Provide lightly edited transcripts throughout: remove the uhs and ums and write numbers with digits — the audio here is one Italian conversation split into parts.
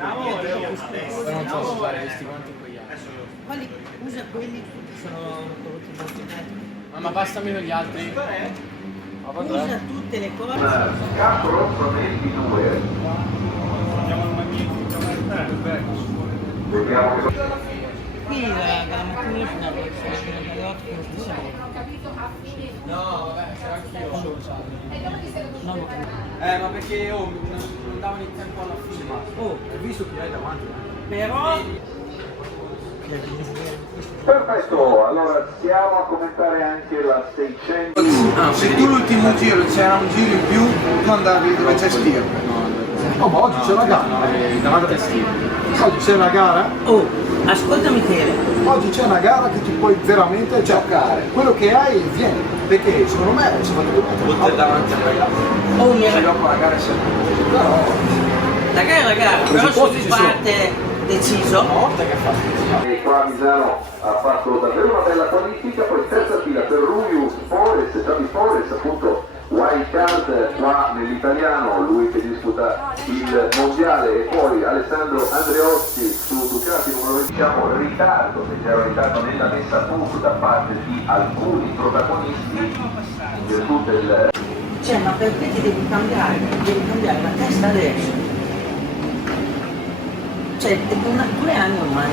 Però non so se fare questi quanti quegli altri. Quali usa quelli che sono prodotti molto. Ma passami quegli altri. Usa tutte le cose. Capro 22. Vediamo che Qui la mattina fino alle 8 non si sa. No, vabbè, c'era anch'io solo Non ma perché non davano il tempo alla fine. Oh, Hai visto chi hai davanti? però perfetto, allora stiamo a commentare anche la 600. Se tu l'ultimo giro c'era un giro in più, tu andavi dove c'è stirpe. Oh, ma oggi c'è la gara. Davanti a Steve. Oggi c'è una gara. oh, ascolta Michele. Oggi c'è una gara che tu puoi veramente giocare. Quello che hai viene. Perché secondo me ci fa Tutte davanti al ragazzo. Oh, mi Se dopo la gara è sempre così. però la gara è la gara, però se posti tu ci sono. parte deciso. Una volta che ha fatto E qua Misano ha fatto davvero una bella qualifica, poi terza fila per Ruiu Forest, Javi Forest, appunto wild card qua nell'italiano, lui che disputa il mondiale, e poi Alessandro Andreotti su Ducati numero 20, diciamo ritardo, leggero ritardo nella messa a punto da parte di alcuni protagonisti in virtù del... Cioè, ma perché ti devi cambiare la testa adesso? Cioè, è 2 anni ormai.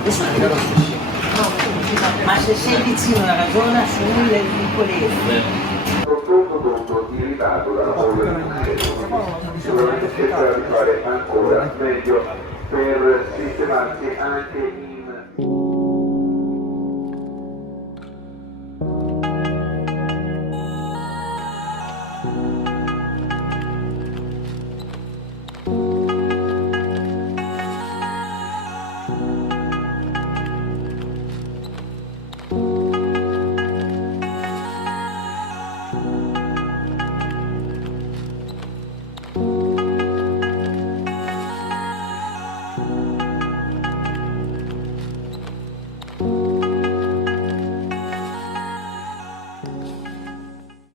Adesso ma se sei vicino alla ragione assumi le piccolezze. Prodotto in ritardo dalla moglie sicuramente cercherà di fare ancora meglio per sistemarsi anche in